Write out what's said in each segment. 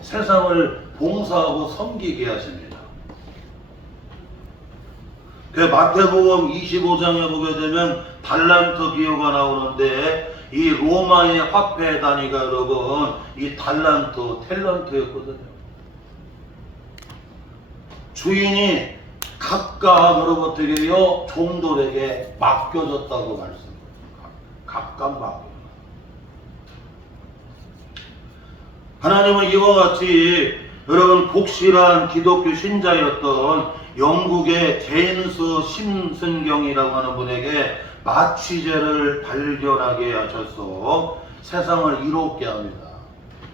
세상을 봉사하고 섬기게 하십니다. 그 마태복음 25장에 보게 되면 달란트 비유가 나오는데 이 로마의 화폐 단위가 여러분 이 탤런트였거든요. 주인이 각각 여러분 어떻게요? 종들에게 맡겨졌다고 말씀합니다. 각각 맡겨졌다. 하나님은 이와 같이 여러분 독실한 기독교 신자였던 영국의 제임스 심슨경이라고 하는 분에게 마취제를 발견하게 하셔서 세상을 이롭게 합니다.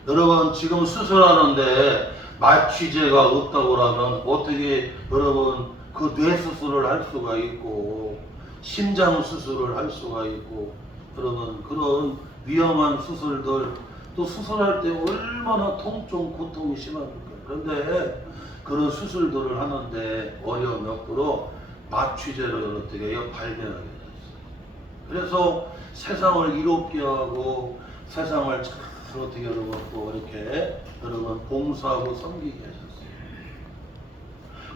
여러분 지금 수술하는데 마취제가 없다고 하면 어떻게 여러분 그 뇌 수술을 할 수가 있고 심장 수술을 할 수가 있고 여러분 그런 위험한 수술들 또 수술할 때 얼마나 통증 고통이 심합니까? 그런데 그런 수술들을 하는데 어려움이 없도록 마취제를 어떻게 해요? 발견하게 됐어요. 그래서 세상을 이롭게 하고 세상을 잘 어떻게 여러분 또 이렇게 여러분 봉사하고 섬기게 하셨어요.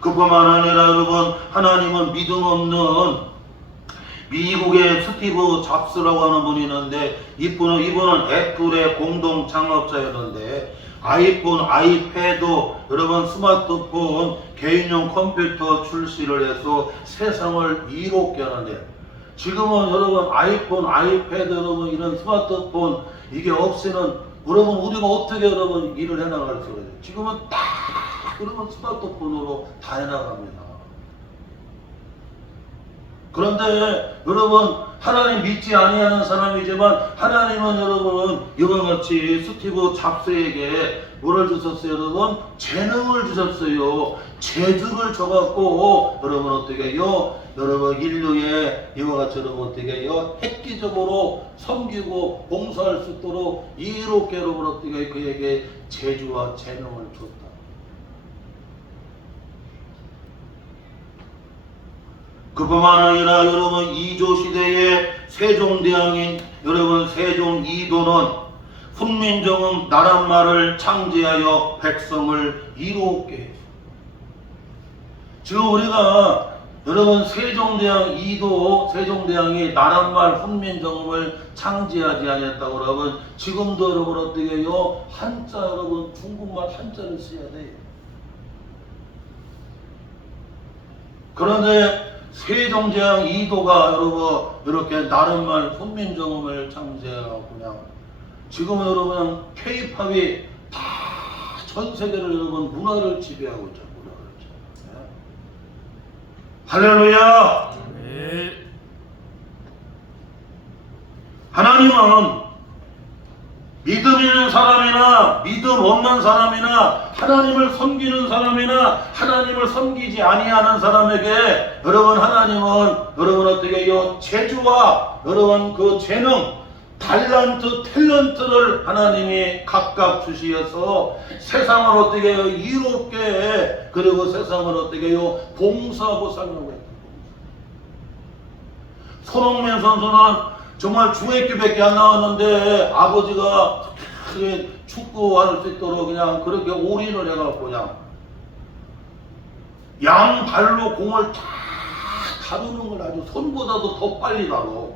그뿐만 아니라 여러분 하나님은 믿음 없는 미국의 스티브 잡스라고 하는 분이 있는데 이분은 애플의 공동 창업자였는데 아이폰, 아이패드, 여러분 스마트폰, 개인용 컴퓨터 출시를 해서 세상을 이롭게 하는데 지금은 여러분 아이폰, 아이패드 여러분 이런 스마트폰 이게 없이는 여러분 우리가 어떻게 여러분 일을 해나갈 수가 있어요. 지금은 다 여러분 스마트폰으로 다 해나갑니다. 그런데 여러분 하나님 믿지 아니하는 사람이지만 하나님은 여러분 이와 같이 스티브 잡스에게 뭐를 주셨어요? 여러분 재능을 주셨어요. 재주를 줘갖고 여러분 어떻게 해요? 여러분 인류에 이와 같이 여러분 어떻게 해요? 획기적으로 섬기고 봉사할 수 있도록 이롭게 여러분 어떻게 그에게 재주와 재능을 줬다. 그뿐만 아니라 여러분 이조 시대의 세종대왕인 여러분 세종 2도는 훈민정음 나란말을 창제하여 백성을 이롭게 했습니다. 지금 우리가 여러분 세종대왕 2도 세종대왕이 나란말 훈민정음을 창제하지 않았다고 여러분 지금도 여러분 어떻게 해요? 한자 여러분 중국말 한자를 써야 돼요. 그런데 세종대왕 2도가 여러분 이렇게 나름말 훈민정음을 창제하고 그냥 지금 여러분 K-팝이 다 전 세계를 여러분 문화를 지배하고 있죠. 문화를 할렐루야. 네. 하나님은 믿음 있는 사람이나 믿음 없는 사람이나 하나님을 섬기는 사람이나 하나님을 섬기지 아니하는 사람에게 여러분 하나님은 여러분 어떻게 해요? 재주와 여러분 그 재능 달란트 탤런트를 하나님이 각각 주시어서 세상을 어떻게 해요? 이롭게 그리고 세상을 어떻게 해요? 봉사하고 살려고 했다. 손흥민 선수는 정말 중학교밖에 안 나왔는데 아버지가 축구할 수 있도록 그냥 그렇게 올인을 해갖고 그냥 양발로 공을 다 다루는 걸 아주 손보다도 더 빨리 다뤄.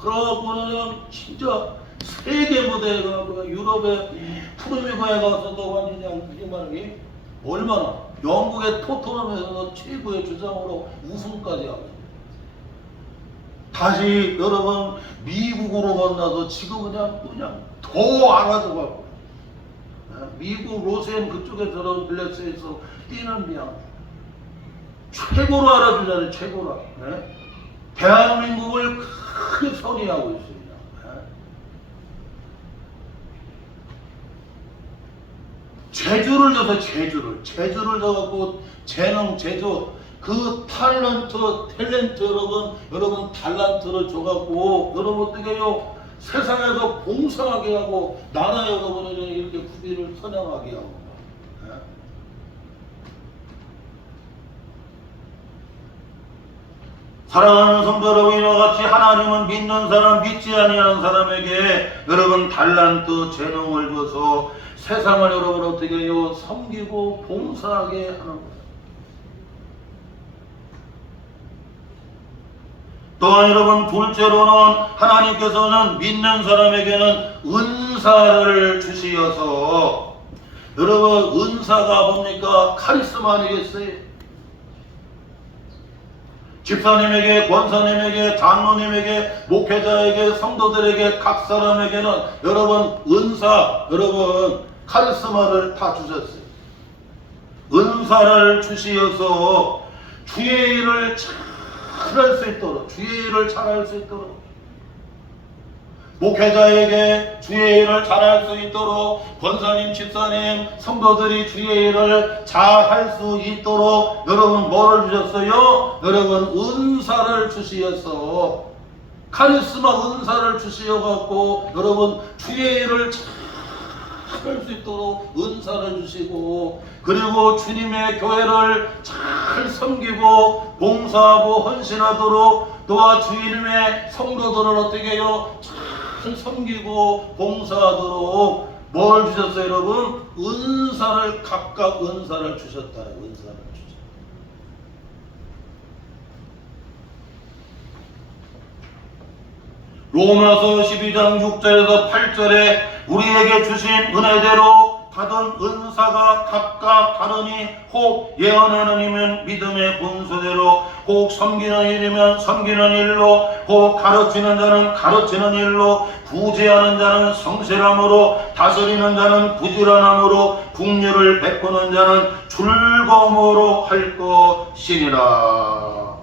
그러고는 진짜 세계 무대에 가고 유럽의 프리미어에 가서도 완전히 그냥 얼마나 영국의 토트넘에서 최고의 주장으로 우승까지 하고 다시 여러분 미국으로 만나서 지금 그냥 더 알아줘가고 미국 로센 그쪽에서 블랙스에서 뛰는 그냥 최고로 알아주잖아요. 최고로. 네? 대한민국을 크게 선의하고 있습니다. 네? 재주를 줘서 재주를 줘갖고 재능 재주 그 탤런트 여러분 달란트를 줘갖고 여러분 어떻게 해요? 세상에서 봉사하게 하고 나라 여러분을 이렇게 구비를 선양하게 하고 네? 사랑하는 성도 여러분 이와 같이 하나님은 믿는 사람 믿지 아니하는 사람에게 여러분 달란트 재능을 줘서 세상을 여러분 어떻게 해요? 섬기고 봉사하게 하는 거예요. 또한 여러분 둘째로는 하나님께서는 믿는 사람에게는 은사를 주시어서, 여러분 은사가 뭡니까? 카리스마 아니겠어요? 집사님에게, 권사님에게, 장로님에게, 목회자에게, 성도들에게, 각 사람에게는 여러분 은사, 여러분 카리스마를 다 주셨어요. 은사를 주시어서 주의 일을 잘할 수 있도록, 주의 일을 잘할 수 있도록, 목회자에게 주의 일을 잘할 수 있도록, 권사님, 집사님, 성도들이 주의 일을 잘할 수 있도록 여러분 뭐를 주셨어요? 여러분 은사를 주시어서, 카리스마 은사를 주시어갖고 여러분 주의 일을 잘할 수 있도록 은사를 주시고, 그리고 주님의 교회를 잘 섬기고 봉사하고 헌신하도록, 또한 주님의 성도들을 어떻게 해요? 잘 섬기고 봉사하도록 뭐를 주셨어요 여러분? 은사를, 각각 은사를 주셨다. 은사를 주셨다. 로마서 12장 6절에서 8절에 우리에게 주신 은혜대로 받은 은사가 각각 다르니, 혹 예언하는 이면 믿음의 분수대로, 혹 섬기는 일이면 섬기는 일로, 혹 가르치는 자는 가르치는 일로, 구제하는 자는 성실함으로, 다스리는 자는 부지런함으로, 긍휼을 베푸는 자는 즐거움으로 할 것이니라.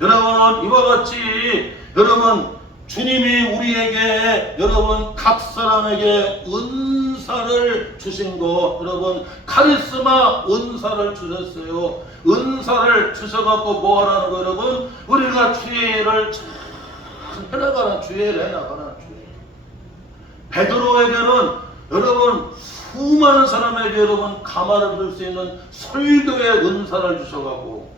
여러분 이와 같이 여러분 주님이 우리에게, 여러분 각 사람에게 은사를 주신 거, 여러분 카리스마 은사를 주셨어요. 은사를 주셔갖고 뭐 하라는 거 여러분? 우리가 주의 일을 잘 해나가는, 주의 일 해나가는 주의. 베드로에게는 여러분 수많은 사람에게 여러분 가마를 들 수 있는 설교의 은사를 주셔갖고,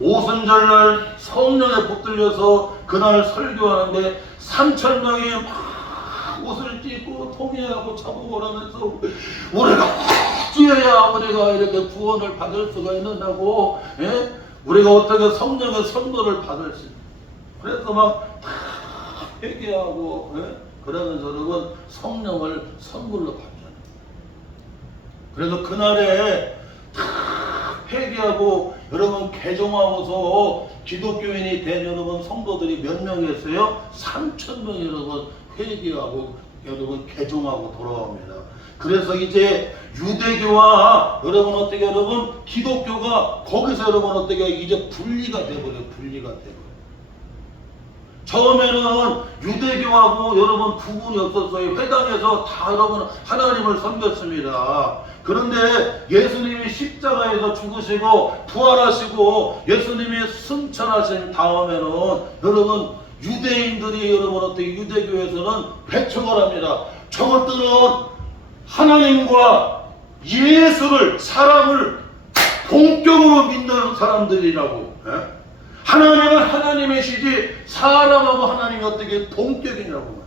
오순절날 성령에 붙들려서 그날 설교하는데 3,000명이 막 옷을 찢고 통회하고 자복을 하면서 우리가 어찌해야 우리가 이렇게 구원을 받을 수가 있느냐고, 예? 우리가 어떻게 성령의 선물을 받을 수 있냐. 그래서 막 회개하고, 예? 그러면서 여러분 성령을 선물로 받잖아요. 그래서 그날에 회개하고 여러분 개종하고서 기독교인이 된 여러분 성도들이 몇 명이었어요? 3,000명이 여러분 회개하고 여러분 개종하고 돌아옵니다. 그래서 이제 유대교와 여러분 어떻게 여러분 기독교가 거기서 여러분 어떻게 이제 분리가 돼버려요. 분리가 돼버려요. 처음에는 유대교하고 여러분 구분이 없었어요. 회당에서 다 여러분 하나님을 섬겼습니다. 그런데 예수님이 십자가에서 죽으시고 부활하시고 예수님이 승천하신 다음에는 여러분 유대인들이 여러분 어떻게 유대교에서는 배척을 합니다. 저것들은 하나님과 예수를, 사람을 본격으로 믿는 사람들이라고. 예? 하나님은 하나님이시지 사람하고 하나님이 어떻게 본격이냐고 말이에요.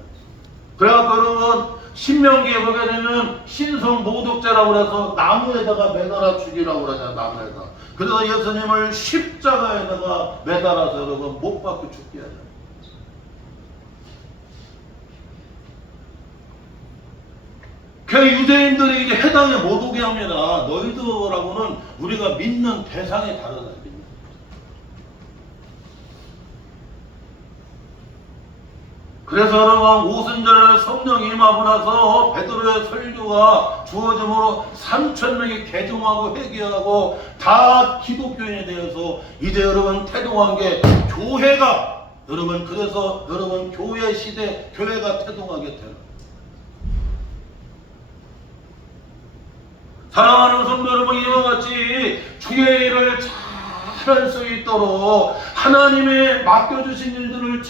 그래갖고 여러분 신명기에 보게 되면 신성 모독죄라고 해서 나무에다가 매달아 죽이라고 그러잖아요. 나무에다. 그래서 예수님을 십자가에다가 매달아서 여러분 못 박혀 죽게 하잖아요. 그 유대인들이 이제 해당에 못 오게 합니다. 너희들하고는 우리가 믿는 대상이 다르다. 그래서 여러분 오순절 성령이 임하고 나서 베드로의 설교가 주어짐으로 3,000명이 개종하고 회개하고 다 기독교인이 되어서 이제 여러분 태동한 게 교회가, 여러분 그래서 여러분 교회 시대 교회가 태동하게 되는. 사랑하는 성도 여러분, 이와 같이 주의 일을 잘 할 수 있도록 하나님의 맡겨주신 일들을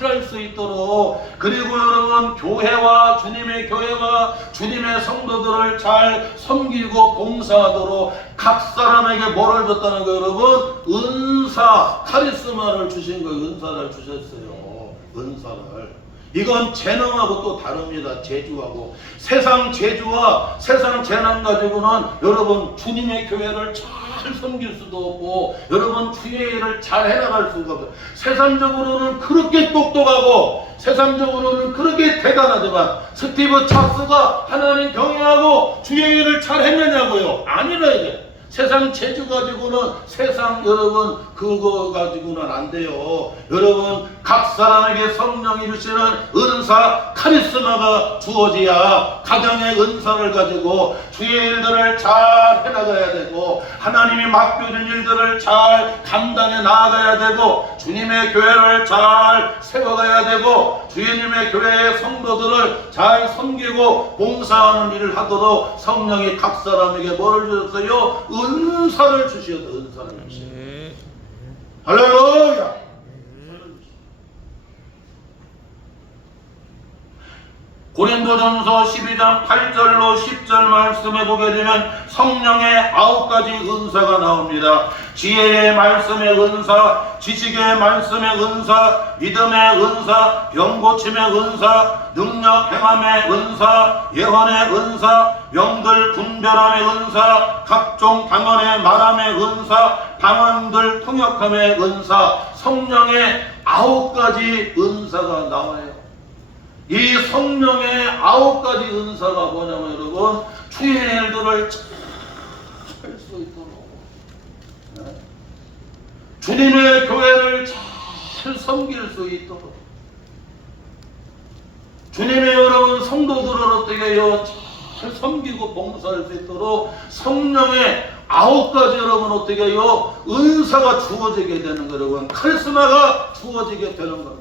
할 수 있도록, 그리고 여러분 교회와 주님의 교회와 주님의 성도들을 잘 섬기고 봉사하도록 각 사람에게 뭐를 줬다는 거예요 여러분? 은사, 카리스마를 주신 거예요. 은사를 주셨어요. 은사를. 이건 재능하고 또 다릅니다. 재주하고. 세상 재주와 세상 재능 가지고는 여러분 주님의 교회를 잘 섬길 수도 없고 여러분 주의 일을 잘 해나갈 수가 없어요. 세상적으로는 그렇게 똑똑하고 세상적으로는 그렇게 대단하지만 스티브 잡스가 하나님 경외하고 주의 일을 잘 했느냐고요? 아니라 이게 세상 재주 가지고는 세상 여러분 그거 가지고는 안 돼요. 여러분 각 사람에게 성령이 주시는 은사 카리스마가 주어져야 가정의 은사를 가지고 주의 일들을 잘 해나가야 되고 하나님이 맡겨준 일들을 잘 감당해 나아가야 되고 주님의 교회를 잘 세워가야 되고 주님의 교회의 성도들을 잘 섬기고 봉사하는 일을 하도록 성령이 각 사람에게 뭐를 주셨어요? 은사를 주셔서 은사를 주셔요. 할렐루야. 고린도전서 12장 8절로 10절 말씀에 보게 되면 성령의 9가지 은사가 나옵니다. 지혜의 말씀의 은사, 지식의 말씀의 은사, 믿음의 은사, 병고침의 은사, 능력 행함의 은사, 예언의 은사, 명들 분별함의 은사, 각종 방언의 말함의 은사, 방언들 통역함의 은사, 성령의 9가지 은사가 나와요. 이 성령의 9가지 은사가 뭐냐면 여러분 주의 일들을 잘 할 수 있도록 주님의 교회를 잘 섬길 수 있도록 주님의 여러분 성도들을 어떻게 해요? 잘 섬기고 봉사할 수 있도록 성령의 9가지 여러분 어떻게 해요? 은사가 주어지게 되는 거 여러분 카리스마가 주어지게 되는 겁니다.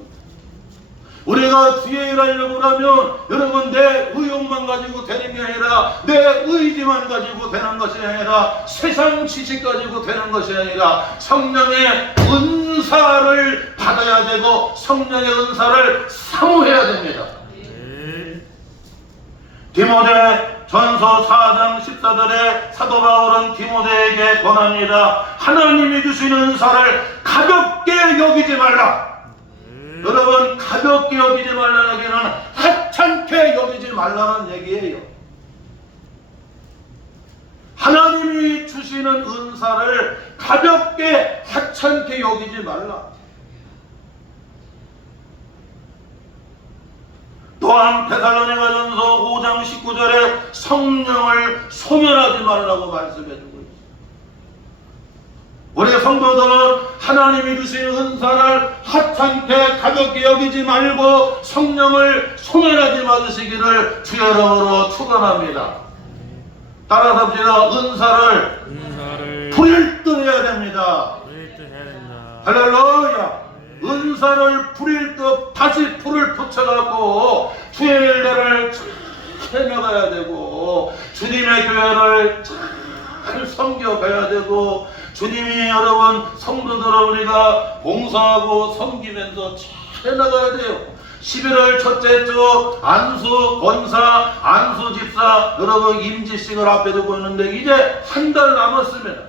우리가 주의 일 하려고 하면 여러분 내 의욕만 가지고 되는 게 아니라 내 의지만 가지고 되는 것이 아니라 세상 지식 가지고 되는 것이 아니라 성령의 은사를 받아야 되고 성령의 은사를 사모해야 됩니다. 디모데 전서 4장 14절에 사도 바울은 디모데에게 권합니다. 하나님이 주시는 은사를 가볍게 여기지 말라. 여러분 가볍게 여기지 말라는 얘기는 하찮게 여기지 말라는 얘기예요. 하나님이 주시는 은사를 가볍게 하찮게 여기지 말라. 또한 데살로니가전서 5장 19절에 성령을 소멸하지 말라고 말씀해 주고 있습니다. 우리 성도들은 하나님이 주신 은사를 하찮게 가볍게 여기지 말고 성령을 소멸하지 마시기를 주의 이름으로 축원합니다. 따라서 합시다. 은사를 부릴 듯 해야 됩니다. 할렐루야. 은사를 부릴 듯 다시 불을 붙여갖고 주의 일들을 잘 해나가야 되고 주님의 교회를 잘 섬겨가야 되고 주님이 여러분 성도들을 우리가 봉사하고 섬기면서 잘 해나가야 돼요. 11월 첫째 주 안수 권사 안수 집사 여러분 임지식을 앞에 두고 있는데 이제 한 달 남았습니다.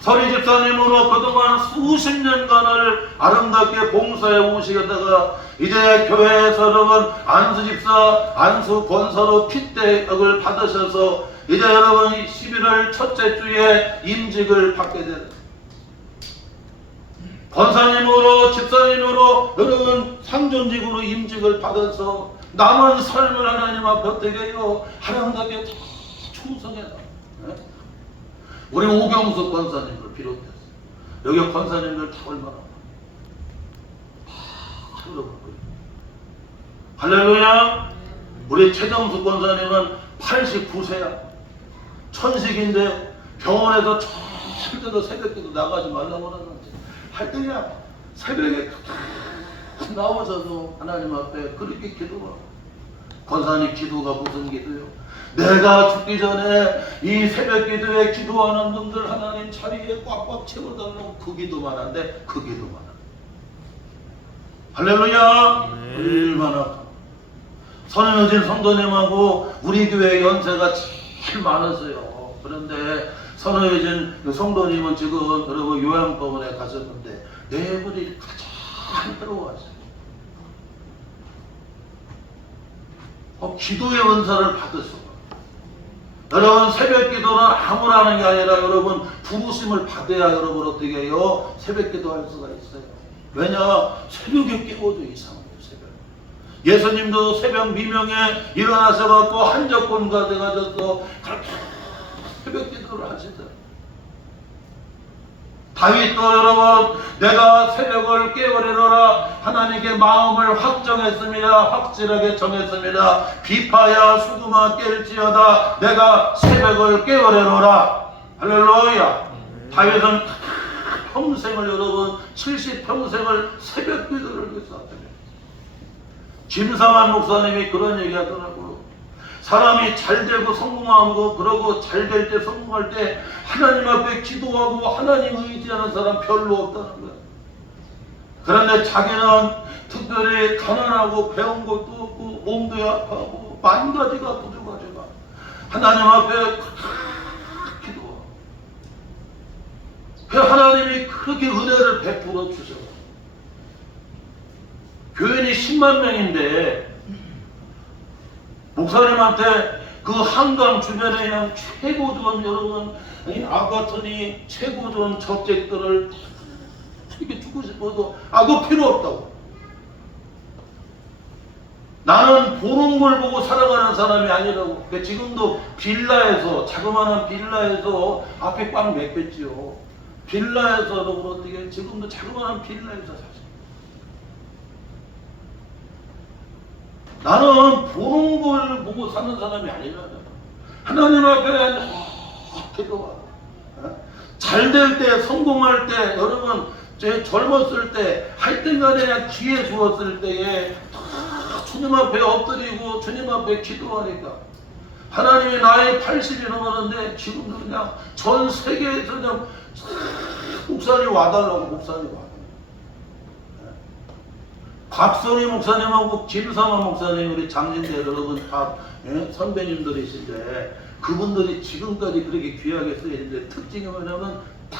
서리 집사님으로 그동안 수십 년간을 아름답게 봉사해 오시다가 이제 교회에서 여러분 안수 집사 안수 권사로 핏대역을 받으셔서 이제 여러분 11월 첫째 주에 임직을 받게 됩니다. 권사님으로 집사님으로 여러분 상존직으로 임직을 받아서 남은 삶을 하나님 앞에 어떻게 해요? 아름답게 다 충성해라. 우리 오경수 권사님을 비롯해서 여기 권사님들 다 얼마나 다 흘러가고요. 할렐루야. 우리 최정수 권사님은 89세야. 천식인데 병원에서 절대로 새벽에도 나가지 말라고 하는데 할 때냐 새벽에 나오셔서 하나님 앞에 그렇게 기도하고 권사님 기도가 무슨 기도요? 내가 죽기 전에 이 새벽 기도에 기도하는 분들 하나님 자리에 꽉꽉 채워달라고 그 기도만 한데 그 기도만 한다. 할렐루야. 얼마나 선현진 성도님하고 우리 교회 연세가 제일 많으세요. 그런데 선현진 성도님은 지금 여러분 요양병원에 가셨는데 네 분이 가장 들어왔어요. 기도의 은사를 받으셔. 여러분 새벽 기도는 아무나 하는 게 아니라 여러분 부르심을 받아야 여러분 어떻게 해요? 새벽 기도할 수가 있어요. 왜냐? 새벽에 깨워도 이상해요. 새벽. 예수님도 새벽 미명에 일어나셔갖고 한적군 가져가셔서 그렇게 새벽 기도를 하시더라고요. 다윗도 여러분 내가 새벽을 깨우리로라 하나님께 마음을 확정했습니다. 확실하게 정했습니다. 비파야 수금아 깰지어다 내가 새벽을 깨우리로라. 할렐루야. 다윗은 평생을 여러분 70평생을 새벽 기도를 했었어요. 김상환 목사님이 그런 얘기 하더라고요. 사람이 잘 되고 성공하고 그러고 잘 될 때 성공할 때 하나님 앞에 기도하고 하나님 의지하는 사람 별로 없다는 거야. 그런데 자기는 특별히 가난하고 배운 것도 없고 몸도 약하고 만 가지가 부족하지만 하나님 앞에 기도하고 그 하나님이 그렇게 은혜를 베풀어 주셔. 교인이 10만 명인데 목사님한테 그 한강 주변에 그냥 최고 좋은 여러분 아파트니 최고 좋은 저택들을 이렇게 주고 싶어도 그거 필요 없다고. 나는 보는 걸 보고 살아가는 사람이 아니라고. 그러니까 지금도 빌라에서 자그마한 빌라에서 앞에 꽉 맥혔지요. 빌라에서 여러분 어떻게 지금도 자그마한 빌라에서 사세요. 나는 보는 걸 보고 사는 사람이 아니라 하나님 앞에 기도하고 잘 될 때 성공할 때 여러분 제 젊었을 때 하여튼 간에 그냥 기회 주었을 때에 주님 앞에 엎드리고 주님 앞에 기도하니까 하나님이 나이 80이 넘었는데 지금도 그냥 전 세계에서 그냥 목사님 와달라고 목사님 와. 박선희 목사님하고 김상환 목사님 우리 장진대 여러분 다 선배님들이신데 그분들이 지금까지 그렇게 귀하게 쓰이는데 특징이 뭐냐면 다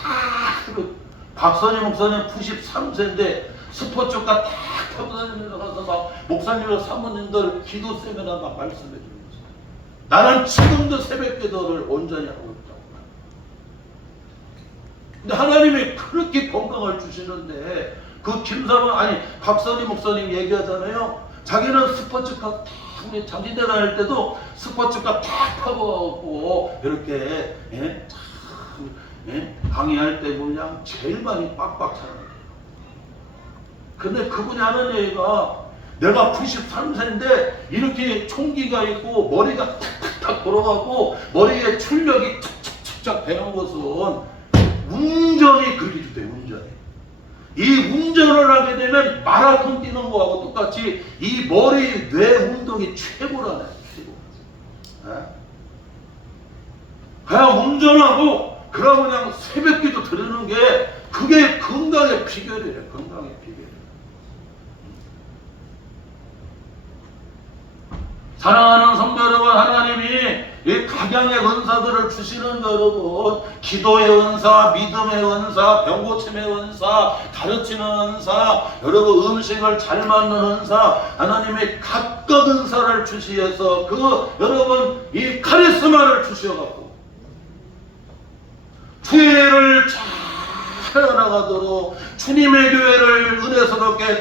박선희 목사님 93세인데 스포츠카 다 타고 다니면서 가서 막 목사님과 사모님들 기도 세미나 막 말씀해 주는 거죠. 나는 지금도 새벽 기도를 온전히 하고 있다고. 근데 하나님이 그렇게 건강을 주시는데 그 김사만 박선희 목사님 얘기하잖아요. 자기는 스포츠카 우리 장진대 다닐 때도 스포츠카 탁 타고 이렇게 강의할 때 그냥 제일 많이 빡빡 차는 거예요. 근데 그분이 하는 얘기가 내가 93세인데 이렇게 총기가 있고 머리가 탁탁탁 돌아가고 머리에 출력이 툭툭툭 되는 것은 운전이 그렇게 좋대요. 운전이. 이 운전을 하게 되면 마라톤 뛰는 거하고 똑같이 이 머리 뇌 운동이 최고라네. 최고. 그냥 운전하고 그러고 그냥 새벽기도 드리는 게 그게 건강의 비결이에요. 건강의 비결. 사랑하는 성도 여러분, 하나님이 이 각양의 은사들을 주시는 여러분, 기도의 은사, 믿음의 은사, 병고침의 은사, 가르치는 은사, 여러분 음식을 잘 만드는 은사, 하나님이 각각 은사를 주시어서 여러분 이 카리스마를 주셔갖고 주의를 잘 나가도록 주님의 교회를 은혜스럽게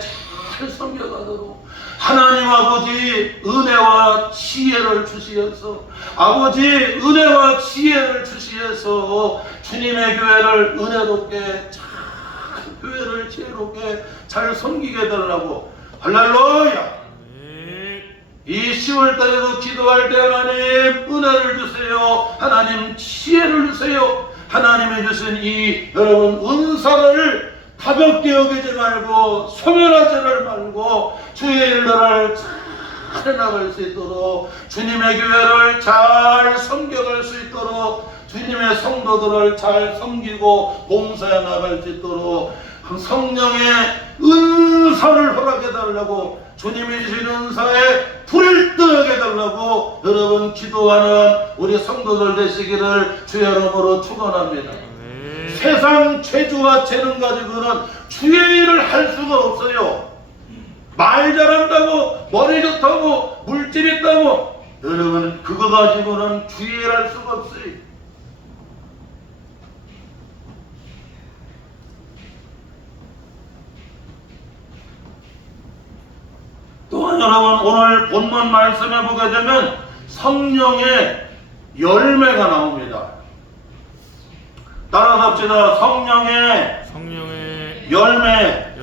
잘 섬겨가도록 하나님 아버지 은혜와 지혜를 주시어서 아버지 은혜와 지혜를 주시어서 주님의 교회를 은혜롭게 잘 교회를 지혜롭게 잘 섬기게 해달라고. 할렐루야. 이 10월달에도 기도할 때 하나님 은혜를 주세요. 하나님 지혜를 주세요. 하나님이 주신 이 여러분 은사를 가볍게 여기지 말고 소멸하지를 말고 주의 일들을 잘 나갈 수 있도록 주님의 교회를 잘 섬겨갈 수 있도록 주님의 성도들을 잘 섬기고 봉사해 나갈 수 있도록 성령의 은사를 허락해달라고 주님이 주신 은사에 불을 뜨게 해달라고 여러분 기도하는 우리 성도들 되시기를 주의 이름으로 축원합니다. 세상 죄주와 재능 가지고는 주의 일을 할 수가 없어요. 말 잘한다고, 머리 좋다고, 물질 있다고, 여러분 그거 가지고는 주의할 수가 없어요. 또한 여러분 오늘 본문 말씀해 보게 되면 성령의 열매가 나옵니다. 따라서 합시다. 성령의 열매.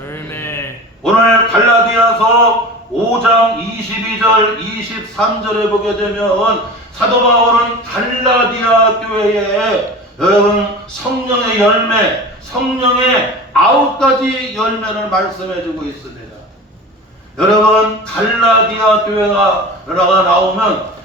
오늘 갈라디아서 5장 22절 23절에 보게 되면 사도 바울은 갈라디아 교회에 여러분 성령의 열매, 성령의 9가지 열매를 말씀해 주고 있습니다. 여러분 갈라디아 교회가 나오면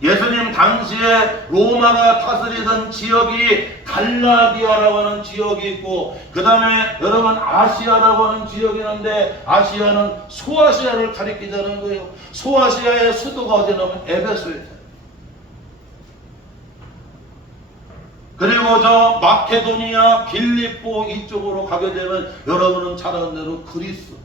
예수님 당시에 로마가 다스리던 지역이 갈라디아라고 하는 지역이 있고, 그 다음에 여러분 아시아라고 하는 지역이 있는데, 아시아는 소아시아를 가리키자는 거예요. 소아시아의 수도가 어디냐면 에베소에 있어요. 그리고 저 마케도니아, 빌립보 이쪽으로 가게 되면 여러분은 잘 아는 대로 그리스,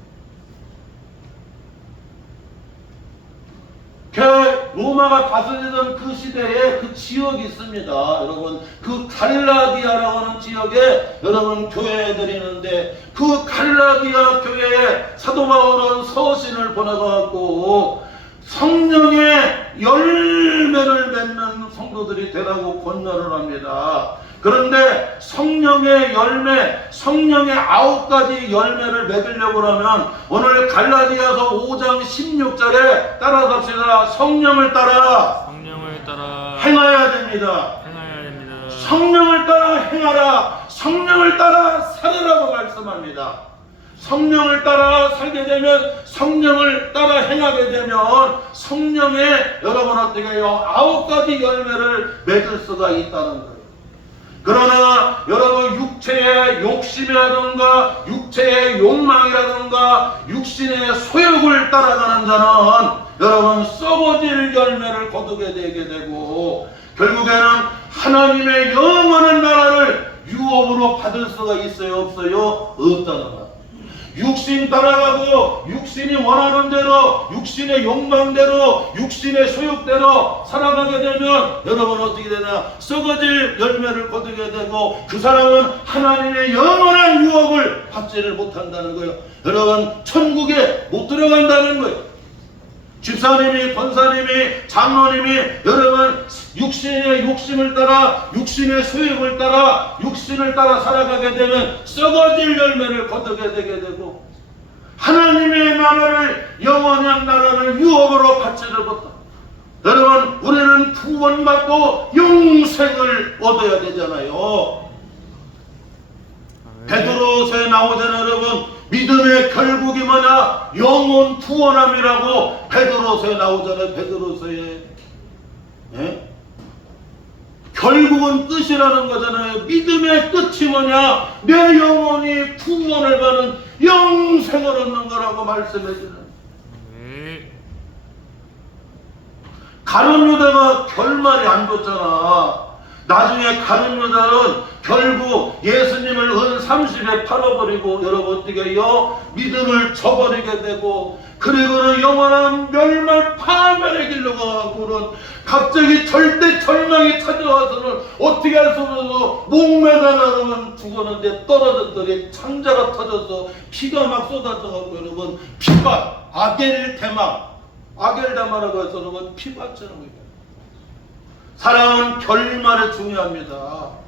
로마가 다스리던 그 시대에 그 지역이 있습니다. 여러분 그 갈라디아라고 하는 지역에 여러분 교회들이 있는데, 그 갈라디아 교회에 사도 바울은 서신을 보내갖고 성령의 열매를 맺는 성도들이 되라고 권면을 합니다. 그런데 성령의 열매, 성령의 9가지 열매를 맺으려고 하면 오늘 갈라디아서 5장 16절에 따라서 합시다. 성령을 따라 행하여야 됩니다. 성령을 따라 행하라, 성령을 따라 살으라고 말씀합니다. 성령을 따라 살게 되면, 성령을 따라 행하게 되면 성령의 여러분 어떻게 해요? 9가지 열매를 맺을 수가 있다는 거예요. 그러나 여러분 육체의 욕심이라든가 육체의 욕망이라든가 육신의 소욕을 따라가는 자는 여러분 썩어질 열매를 거두게 되게 되고, 결국에는 하나님의 영원한 나라를 유업으로 받을 수가 있어요, 없어요? 없다는 것. 육신 따라가고 육신이 원하는 대로, 육신의 욕망대로, 육신의 소욕대로 살아가게 되면 여러분 어떻게 되나? 썩어질 열매를 거두게 되고, 그 사람은 하나님의 영원한 유업을 받지를 못한다는 거예요. 여러분 천국에 못 들어간다는 거예요. 집사님이, 권사님이, 장로님이 여러분 육신의 욕심을 따라, 육신의 소욕을 따라, 육신을 따라 살아가게 되면 썩어질 열매를 거두게 되게 되고, 하나님의 나라를, 영원한 나라를 유업으로 받지를 못한다. 여러분 우리는 구원받고 영생을 얻어야 되잖아요. 베드로서에 나오잖아요. 여러분 믿음의 결국이 뭐냐? 영혼 구원함이라고 베드로서에 나오잖아요. 베드로서에 결국은 끝이라는 거잖아요. 믿음의 끝이 뭐냐? 내 영혼이 구원을 받는 영생을 얻는 거라고 말씀해주는. 가룟 유다가 결말이 안 좋잖아. 나중에 가룟 유다는 결국 예수님을 은 30에 팔아버리고 여러분 어떻게 해요? 믿음을 저버리게 되고, 그리고는 영원한 멸망 파멸의 길로 가고는 갑자기 절대 절망이 찾아와서는 어떻게 할 수 없어서 목매달아서 죽었는데 떨어졌더니 창자가 터져서 피가 막 쏟아져가고 여러분 피밭, 아겔다마라고 해서 여러분 피밭처럼 보입니다. 사랑은 결말이 중요합니다.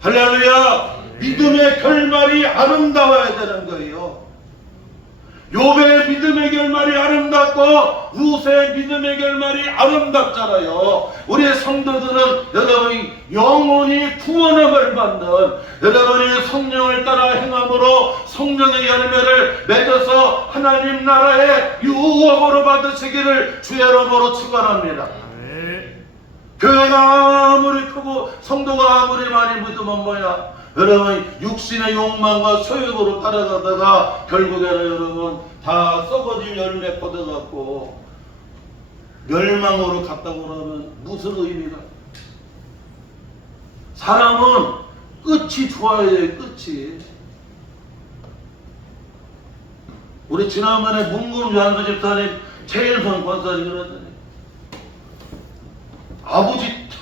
할렐루야. 믿음의 결말이 아름다워야 되는 거예요. 욥의 믿음의 결말이 아름답고 룻의 믿음의 결말이 아름답잖아요. 우리 성도들은 여러분이 영원히 구원함을 받는, 여러분이 성령을 따라 행함으로 성령의 열매를 맺어서 하나님 나라의 유업으로 받으시기를 주의 이름으로 축원합니다. 교회가 아무리 크고 성도가 아무리 많이 믿으면 뭐야? 여러분 육신의 욕망과 소욕으로 따라가다가 결국에는 여러분 다 썩어질 열매 걷어갖고 멸망으로 갔다고 그러면 무슨 의미가? 사람은 끝이 좋아야 돼요. 끝이. 우리 지난번에 문금 요한수 집사님 최일선 권사님 그러더니 아버지 다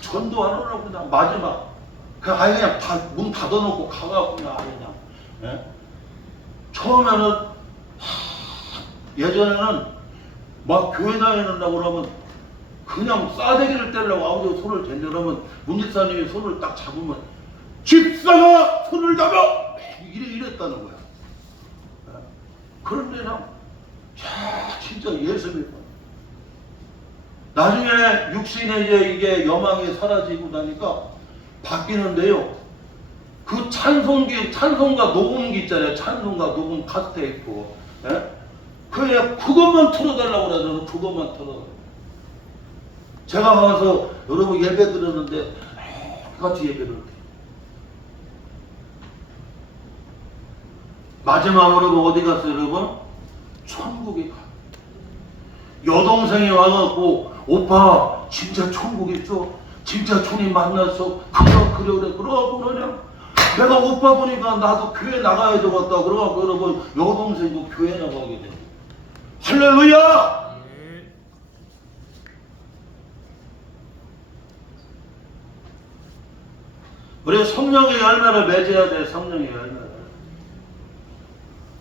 전도하느라고 그냥 마지막 그 아예 그냥 다 문 닫아놓고 가갖고 그냥 아예 그냥 예? 처음에는 예전에는 막 교회 다니는다고 그러면 그냥 싸대기를 때리려고 아버지가 손을 댄다면 문집사님이 손을 딱 잡으면 집사가 손을 잡아! 이랬다는 거야. 그런데 그냥 진짜 예수님 나중에 육신에 이제 이게 여망이 사라지고 나니까 바뀌는데요. 그 찬송가 녹음기 있잖아요. 찬송가 녹음 카세트 예? 그것만 틀어달라고 그러잖아요. 그것만 틀어. 제가 가서 여러분 예배 드렸는데 같이 예배를 해요. 마지막으로 어디 갔어요, 여러분? 천국에 가. 여동생이 와갖고 오빠 진짜 천국 있죠? 진짜 주님 만났어? 그래 그러냐? 내가 오빠 보니까 나도 교회 나가야 되겠다. 그러고 여러분 여동생도 교회 나가게 돼. 할렐루야! 우리 성령의 열매를 맺어야 돼. 성령의 열매를.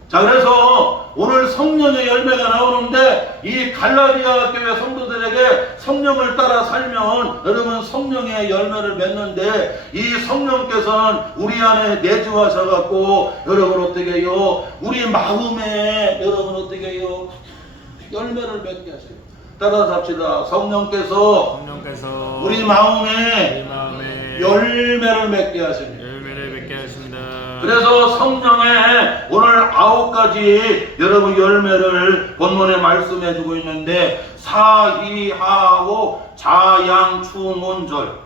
자, 그래서 오늘 성령의 열매가 나오는데 이 갈라디아 교회 성도들에게 성령을 따라 살면 여러분 성령의 열매를 맺는데 이 성령께서는 우리 안에 내주하셔갖고 여러분 어떻게 해요? 우리 마음에 여러분 어떻게 해요? 열매를 맺게 하세요. 따라서 합시다. 성령께서 우리 마음에 열매를 맺게 하십니다. 그래서 성령의 오늘 9가지 여러분 열매를 본문에 말씀해주고 있는데 사이하오 자양충운절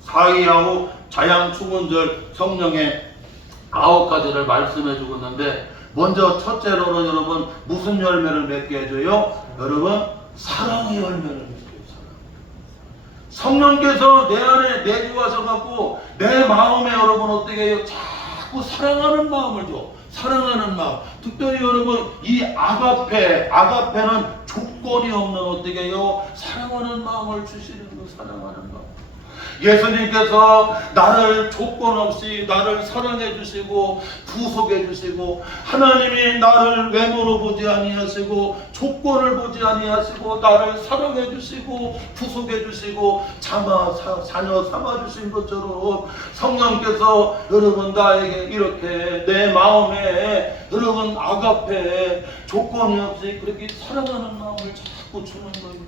사이하오 자양충운절 성령의 9가지를 말씀해주고 있는데 먼저 첫째로는 여러분 무슨 열매를 맺게 해줘요? 여러분 사랑의 열매를 맺게 해줘요. 성령께서 내 안에 내주하셔갖고 내 마음에 여러분 어떻게 해요? 자꾸 사랑하는 마음을 줘. 사랑하는 마음. 특별히 여러분 이 아가페는 조건이 없는 어떻게 해요? 사랑하는 마음을 주시는 거. 사랑하는 마음. 예수님께서 나를 조건 없이 나를 사랑해 주시고 구속해 주시고 하나님이 나를 외모로 보지 아니하시고 조건을 보지 아니하시고 나를 사랑해 주시고 구속해 주시고 자녀 삼아 주신 것처럼 성령께서 여러분 나에게 이렇게 내 마음에 여러분 아가페 조건이 없이 그렇게 사랑하는 마음을 자꾸 주는 거예요.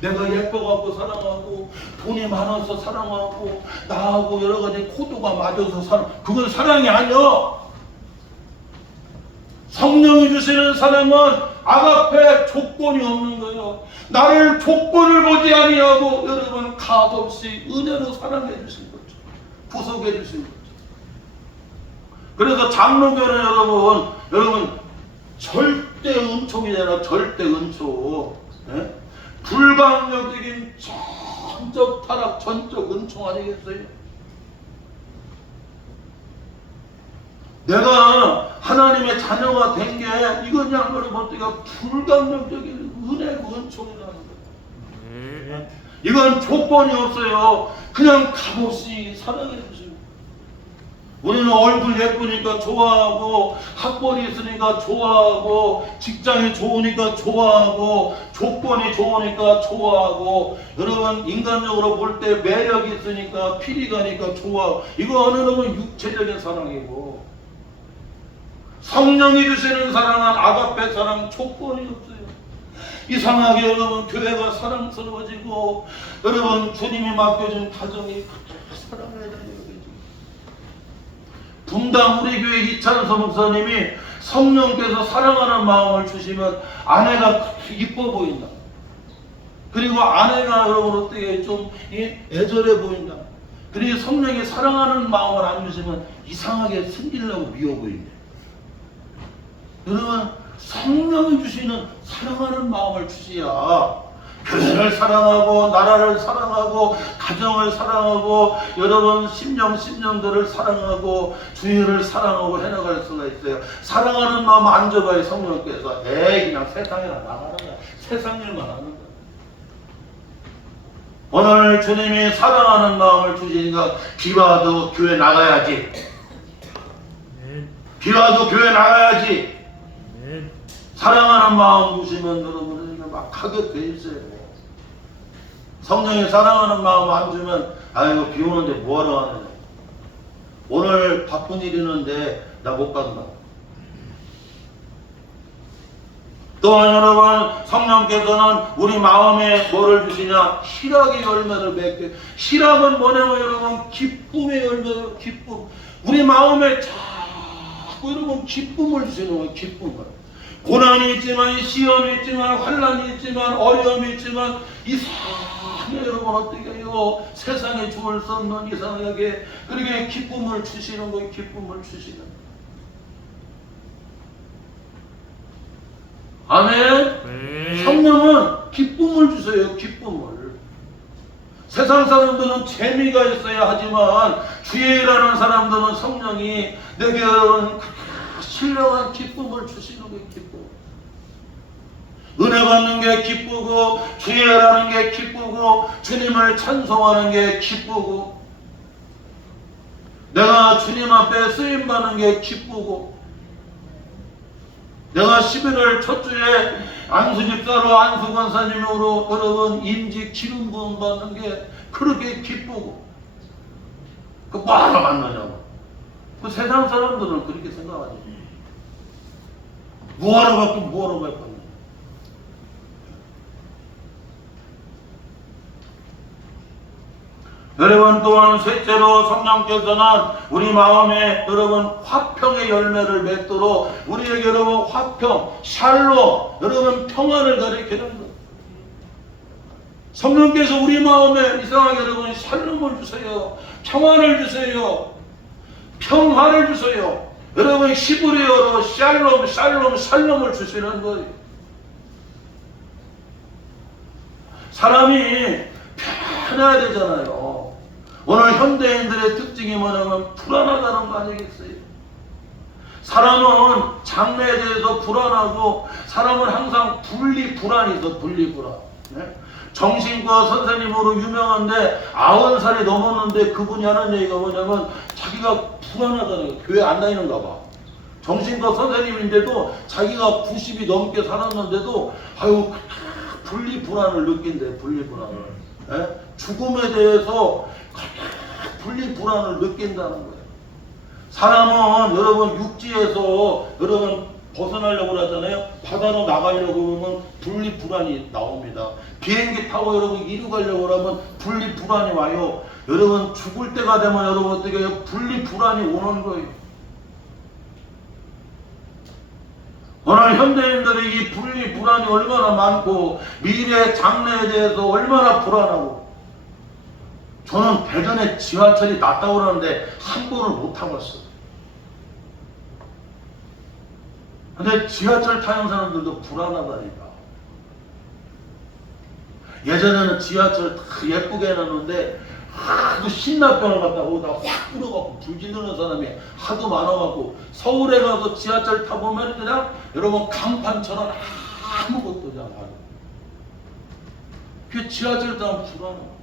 내가 예뻐갖고 사랑하고 돈이 많아서 사랑하고 나하고 여러 가지 코드가 맞아서 그건 사랑이 아니야. 성령이 주시는 사랑은 아가페 조건이 없는 거예요. 나를 조건을 보지 아니하고 여러분 값없이 은혜로 사랑해 주신 거죠. 구속해 주신 거죠. 그래서 장로교는 여러분 절대 은총이잖아. 절대 은총. 네? 불가항력적인 전적 타락, 전적 은총 아니겠어요? 내가 하나님의 자녀가 된 게 이건 그냥 어떻게 불가항력적인 은혜고 은총이라는 거예요. 이건 조건이 없어요. 그냥 값없이 사랑해 주시고 우리는 얼굴 예쁘니까 좋아하고 학벌이 있으니까 좋아하고 직장이 좋으니까 좋아하고 조건이 좋으니까 좋아하고 여러분 인간적으로 볼 때 매력이 있으니까 피리 가니까 좋아하고 이거 어느 놈은 육체적인 사랑이고 성령이 주시는 사랑은 아가페 사랑 조건이 없어요. 이상하게 여러분 교회가 사랑스러워지고 여러분 주님이 맡겨준 가정이 사랑해야 되는 분당 우리 교회 이찬서 목사님이 성령께서 사랑하는 마음을 주시면 아내가 이뻐 보인다. 그리고 아내가 여러분 어떻게 좀 애절해 보인다. 그리고 성령이 사랑하는 마음을 안 주시면 이상하게 숨기려고 미워 보인다. 여러분 성령이 주시는 사랑하는 마음을 주셔야 교회를 사랑하고 나라를 사랑하고 가정을 사랑하고 여러분 심령들을 사랑하고 주위를 사랑하고 해나갈 수가 있어요. 사랑하는 마음 안 줘봐요. 성령께서 에이 그냥 세상에나 나가는 거야. 세상 일만 하는 거야. 오늘 주님이 사랑하는 마음을 주시니까 비와도 교회 나가야지. 비와도 교회 나가야지. 사랑하는 마음 주시면 여러분에게 막 하게 돼 있어요. 성령이 사랑하는 마음 안 주면 아이고 비 오는데 뭐하러 하느냐. 오늘 바쁜 일 있는데 나 못 간다. 또한 여러분 성령께서는 우리 마음에 뭐를 주시냐. 희락의 열매를 맺게. 희락은 뭐냐면 여러분 기쁨의 열매예요. 기쁨. 우리 마음에 자꾸 여러분 기쁨을 주시는 거예요. 기쁨을. 고난이 있지만 시험이 있지만 환난이 있지만 어려움이 있지만 이상하게 여러분 어떻게 해요. 세상에 주울 수 없는 이상하게 그렇게 기쁨을 주시는 거예요. 기쁨을 주시는 거예요. 아멘. 성령은 기쁨을 주세요. 기쁨을. 세상 사람들은 재미가 있어야 하지만 주에 일하는 사람들은 성령이 내게 여러분 신령한 기쁨을 주시는 거예요. 기쁨. 은혜 받는 게 기쁘고 주에 일하는 게 기쁘고 주님을 찬송하는 게 기쁘고 내가 주님 앞에 쓰임 받는 게 기쁘고 내가 11월 첫 주에 안수집사로 안수권사님으로 여러분 임직 기름 부음 받는 게 그렇게 기쁘고 그 뭐하러 만나냐고. 그 세상 사람들은 그렇게 생각하지. 뭐하러 받고 뭐하러 받고. 여러분 또한 셋째로 성령께서는 우리 마음에 여러분 화평의 열매를 맺도록 우리에게 여러분 화평, 샬롬, 여러분 평안을 가리키는 것. 성령께서 우리 마음에 이상하게 여러분 샬롬을 주세요. 평안을 주세요. 평화를 주세요. 여러분 히브리어로 샬롬을 주시는 거예요. 사람이 편해야 되잖아요. 오늘 현대인들의 특징이 뭐냐면 불안하다는 거 아니겠어요? 사람은 장래에 대해서 불안하고 사람은 항상 분리불안이 있어. 분리불안. 네? 정신과 선생님으로 유명한데 90살이 넘었는데 그분이 하는 얘기가 뭐냐면 자기가 불안하다는 거예요. 교회 안 다니는가 봐. 정신과 선생님인데도 자기가 90이 넘게 살았는데도 아유 분리불안을 느낀대. 분리불안을. 네? 죽음에 대해서 분리불안을 느낀다는 거예요. 사람은 여러분 육지에서 여러분 벗어나려고 하잖아요. 바다로 나가려고 하면 분리불안이 나옵니다. 비행기 타고 여러분 이리 가려고 하면 분리불안이 와요. 여러분 죽을 때가 되면 여러분 어떻게 해요? 분리불안이 오는 거예요. 오늘 현대인들이 이 분리불안이 얼마나 많고 미래 장래에 대해서 얼마나 불안하고. 저는 대전에 지하철이 낫다고 그러는데 한 번을 못 타봤어요. 근데 지하철 타는 사람들도 불안하다니까. 예전에는 지하철 다 예쁘게 해놨는데 하도 신라병을 갖다가 거기다 확 뿌려갖고 불 지르는 사람이 하도 많아갖고 서울에 가서 지하철 타보면 그냥 여러분 강판처럼 아무것도 그냥 안 해. 그 지하철 타면 불안해.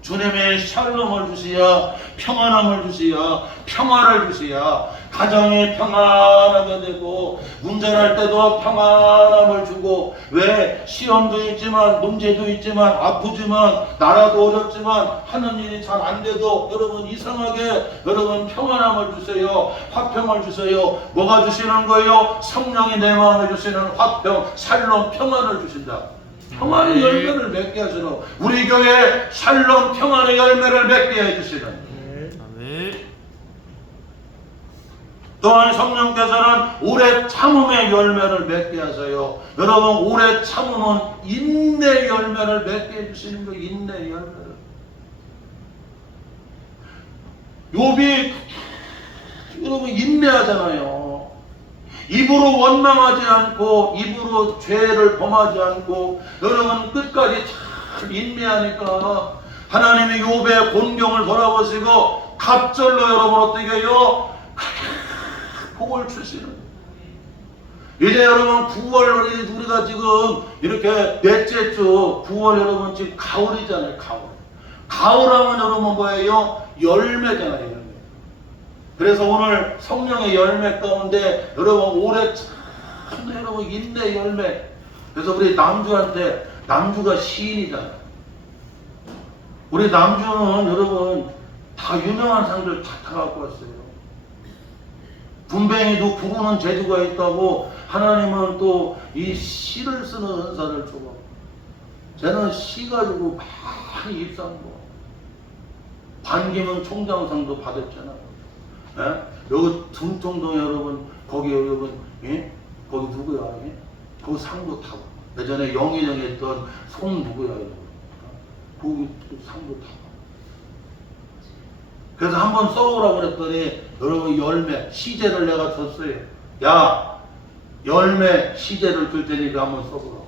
주님의 샬롬을 주시야 평안함을 주시야 평화를 주시야 가정이 평안하게 되고 운전할 때도 평안함을 주고 왜 시험도 있지만 문제도 있지만 아프지만 나라도 어렵지만 하는 일이 잘 안 돼도 여러분 이상하게 여러분 평안함을 주세요. 화평을 주세요. 뭐가 주시는 거예요? 성령이 내 마음에 주시는 화평 샬롬 평안을 주신다. 평안의 열매를 맺게 하시는 우리 교회 샬롬 평안의 열매를 맺게 해주시는 또한 성령께서는 오래 참음의 열매를 맺게 하세요. 여러분 오래 참음은 인내 열매를 맺게 해주시는 거예요. 인내 열매를. 욥이 여러분 인내하잖아요. 입으로 원망하지 않고 입으로 죄를 범하지 않고 여러분 끝까지 잘 인내하니까 하나님이 욥의 곤경을 돌아보시고 갑절로 여러분 어떻게 해요? 복을 주시는. 이제 여러분 9월 우리가 지금 이렇게 넷째 주 9월 여러분 지금 가을이잖아요. 가을하면 여러분 뭐예요? 열매잖아요. 열매. 그래서 오늘 성령의 열매 가운데 여러분 올해 참 여러분 인내 열매. 그래서 우리 남주한테 남주가 시인이잖아요. 우리 남주는 여러분 다 유명한 상들 다 타갖고 왔어요. 분뱅이도 부르는 재주가 있다고 하나님은 또 이 시를 쓰는 은사를 주고 쟤는 시 가지고 많이 입상고 반기문 총장상도 받았잖아. 예? 여기 등통동 여러분 거기 여러분 예? 거기 누구야? 예? 그 상도 타고 예전에 영희정에 했던 송 누구야? 거기 상도 타고 그래서 한번 써오라고 그랬더니 여러분 열매 시제를 내가 줬어요. 야 열매 시제를 줄 테니까 한번 써보라고.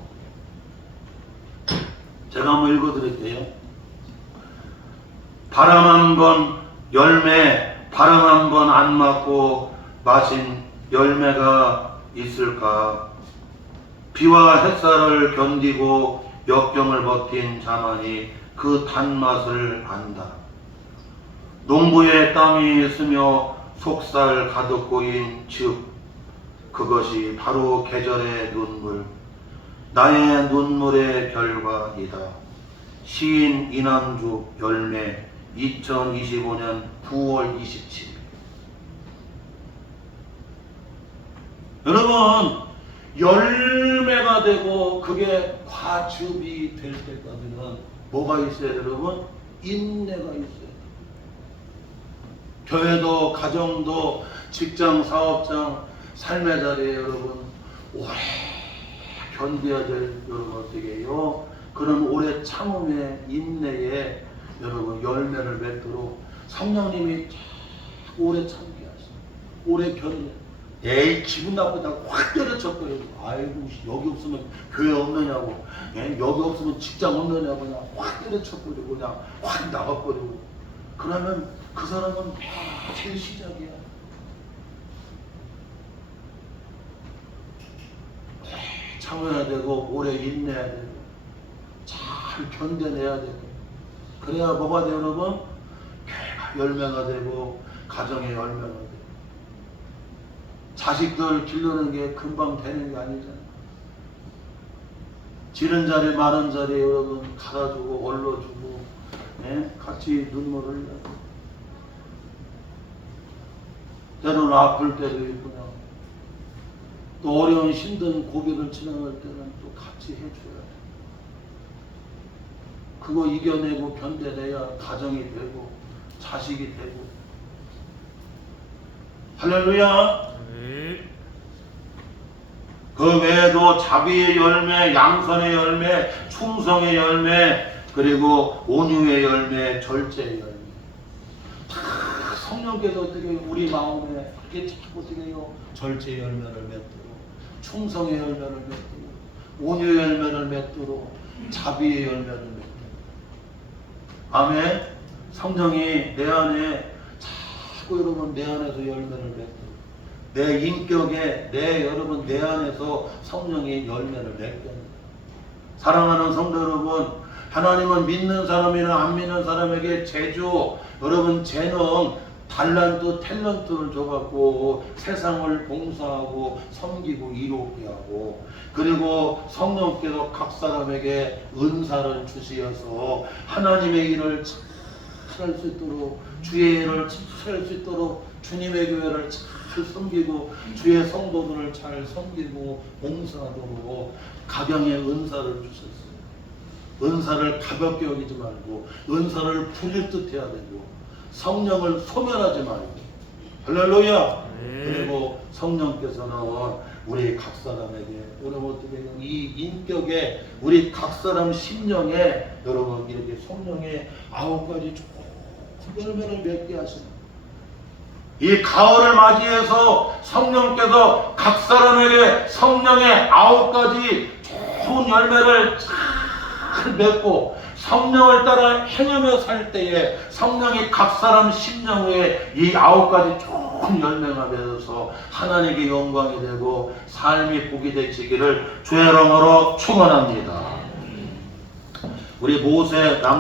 제가 한번 읽어드릴게요. 바람 한 번 열매 바람 한 번 안 맞고 마신 열매가 있을까? 비와 햇살을 견디고 역경을 버틴 자만이 그 단맛을 안다. 농부의 땀이 있으며 속살 가득 고인 즉 그것이 바로 계절의 눈물, 나의 눈물의 결과이다. 시인 이남주 열매 2025년 9월 27일. 여러분 열매가 되고 그게 과즙이 될 때까지는 뭐가 있어야 여러분? 인내가 있어요. 교회도 가정도 직장 사업장 삶의 자리에 여러분 오래 견뎌야 될 여러분 어떻게 해요? 그런 오래 참음의 인내에 여러분 열매를 맺도록 성령님이 오래 참게 하시고 오래 견뎌. 에이 기분 나쁘다고 확 때려쳐버리고 아이고 여기 없으면 교회 없느냐고 예? 여기 없으면 직장 없느냐고 그냥 확 때려쳐버리고 그냥 확 나가버리고 그러면 그 사람은 매일 시작이야. 참아야 되고 오래 인내해야 되고 잘 견뎌내야 되고 그래야 뭐가 돼요 여러분? 교회가 열매가 되고 가정의 열매가 되고 자식들 기르는 게 금방 되는 게 아니잖아요. 지는 자리 마른 자리에 여러분 갈아주고 얼러주고 예? 같이 눈물을 흘려요. 때로는 아플 때도 있고요. 또 어려운 힘든 고비를 지나갈 때는 또 같이 해줘야 돼. 그거 이겨내고 견뎌내야 가정이 되고 자식이 되고. 할렐루야. 그 외에도 자비의 열매, 양선의 열매, 충성의 열매, 그리고 온유의 열매, 절제의 열매. 성령께서 어떻게 우리 마음에 이렇게 자꾸 어떻게 해요? 절제의 열매를 맺도록, 충성의 열매를 맺도록, 온유의 열매를 맺도록, 자비의 열매를 맺도록. 아멘. 성령이 내 안에 자꾸 여러분 내 안에서 열매를 맺도록, 내 인격에 여러분 내 안에서 성령의 열매를 맺게 합니다. 사랑하는 성도 여러분, 하나님은 믿는 사람이나 안 믿는 사람에게 재주, 여러분 재능, 달란트, 탤런트를 줘갖고 세상을 봉사하고 섬기고 이롭게 하고, 그리고 성령께서 각 사람에게 은사를 주시어서 하나님의 일을 잘 할 수 있도록, 주의 일을 잘 할 수 있도록, 주님의 교회를 잘 섬기고 주의 성도들을 잘 섬기고 봉사하도록 각양의 은사를 주셨어요. 은사를 가볍게 여기지 말고 은사를 부릴 듯 해야 되고 성령을 소멸하지 말고. 할렐루야. 그리고 성령께서는 우리 각 사람에게 여러분 어떻게 이 인격에 우리 각 사람 심령에 여러분 이렇게 성령의 9가지 좋은 열매를 맺게 하시는. 이 가을을 맞이해서 성령께서 각 사람에게 성령의 9가지 좋은 열매를 잘 맺고 성령을 따라 행하며 살 때에 성령이 각 사람 심령에 이 9가지 좋은 열매가 맺어서 하나님께 영광이 되고 삶이 복이 되시기를 주의 이름으로 축원합니다. 우리 모세 남